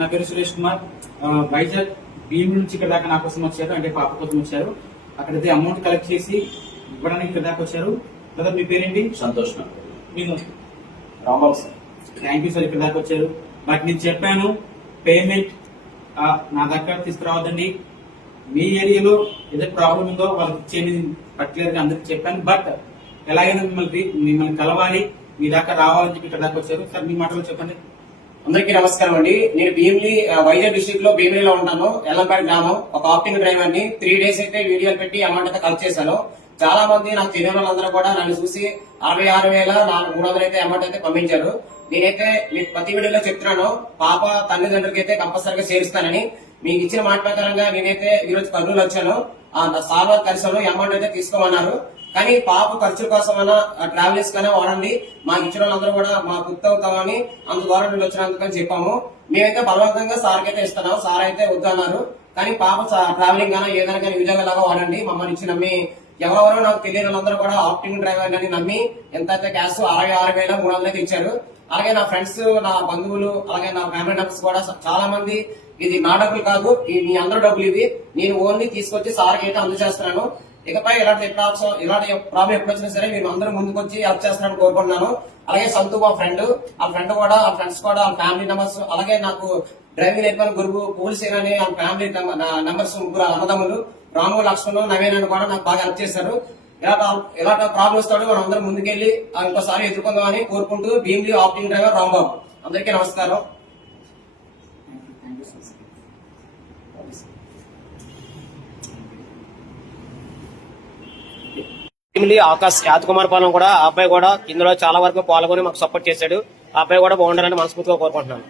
నా పేరు సురేష్ కుమార్. వైజాగ్ భీముల నుంచి ఇక్కడ దాకా నా కోసం వచ్చారు, అంటే పాప కోసం వచ్చారు. అక్కడైతే అమౌంట్ కలెక్ట్ చేసి ఇవ్వడానికి ఇక్కడ దాకా వచ్చారు. బ్రదర్ మీ పేరేంటి? సంతోష్. నేను Rambabu sir. Thank you sir, ఇక్కడ దాకా వచ్చారు. బట్ నేను చెప్పాను పేమెంట్ నా దగ్గర తీసుకురావద్దండి. మీ ఏరియాలో ఏదో ప్రాబ్లం ఉందో వాళ్ళకి ఇచ్చేది పర్టికులర్ గా అందరికి చెప్పాను. బట్ ఎలాగైనా మిమ్మల్ని కలవాలి, మీ దాకా రావాలని చెప్పి ఇక్కడ దాకా వచ్చారు. సార్ మీ మాటలో చెప్పండి. అందరికీ నమస్కారం అండి. నేను భీమిలి వైజాగ్ డిస్ట్రిక్ట్ లో భీమిలిలో ఉంటాను. ఎల్లంపేట గ్రామం. ఒక ఆప్టింగ్ డ్రైవర్ ని 3 days అయితే వీడియోలు పెట్టి అమౌంట్ అయితే కలెక్ట్ చేశాను. చాలా మంది నాకు తెలియని వాళ్ళందరూ కూడా నన్ను చూసి 66,300 అయితే అమౌంట్ అయితే పంపించారు. నేనైతే మీకు ప్రతి వీడియోలో చెప్తున్నాను, పాప తల్లిదండ్రులకి అయితే కంపల్సరీగా చేరుస్తానని. మీకు ఇచ్చిన మాట ప్రకారంగా నేనైతే ఈరోజు కర్నూలు వచ్చాను. సార్ వారు కలిసాను, అమౌంట్ అయితే తీసుకోమన్నారు. కానీ పాప ఖర్చుల కోసమైనా ట్రావెలర్స్ కైనా వాడండి, మాకు ఇచ్చిన వాళ్ళందరూ కూడా మా గుర్తు అవుతామని అంత దూరం నుండి వచ్చినందుకని చెప్పాము. మేమైతే బలవంతంగా సార్కి అయితే ఇస్తున్నాం. సార్ అయితే వద్దన్నారు. కానీ పాప ట్రావెలింగ్ గానా ఏదైనా కానీ విజయలాగా వాడండి, మమ్మల్ని ఇచ్చి నమ్మి ఎవరెవరో నాకు తెలియని వాళ్ళందరూ కూడా ఆప్టింగ్ డ్రైవర్ అని నమ్మి ఎంత అయితే క్యాష్ 66,300 అయితే ఇచ్చారు. అలాగే నా ఫ్రెండ్స్, నా బంధువులు, అలాగే నా ఫ్యామిలీ మెంబర్స్ కూడా చాలా మంది ఇది నా డబ్బులు కాదు, మీ అందరూ డబ్బులు ఇవి, నేను ఓన్లీ తీసుకొచ్చి సార్కి అయితే అందజేస్తున్నాను. ఇకపై ఇలాంటి ప్రాబ్లం ఎప్పుడు వచ్చినా సరే మీరు అందరూ ముందుకు వచ్చి హెల్ప్ చేస్తారని కోరుకుంటున్నాను. అలాగే సంతు మా ఫ్రెండ్, ఆ ఫ్రెండ్స్ కూడా ఫ్యామిలీ మెంబర్స్, అలాగే నాకు డ్రైవింగ్ నేర్పిన గురువు పూలసేన అని ఆ ఫ్యామిలీ మెంబర్స్ ముగ్గురు అన్నదమ్ములు రాము, లక్ష్మణ్, నవీన్ అని కూడా నాకు బాగా హెల్ప్ చేశారు. ఇలాంటి ప్రాబ్లమ్స్ తోటి మనం అందరం ముందుకెళ్లి ఇంకోసారి ఎదుర్కొందామని కోరుకుంటూ భీమిలి ఆప్టింగ్ డ్రైవర్ రాంబాబు. అందరికీ నమస్కారం. భీమిలి ఆకాశ్ యాదకుమార్ పాలెం కూడా ఆ అబ్బాయి కూడా ఇందులో చాలా వరకు పాల్గొని మాకు సపోర్ట్ చేశాడు. ఆ అబ్బాయి కూడా బాగుండాలని మనస్ఫూర్తిగా కోరుకుంటున్నాను.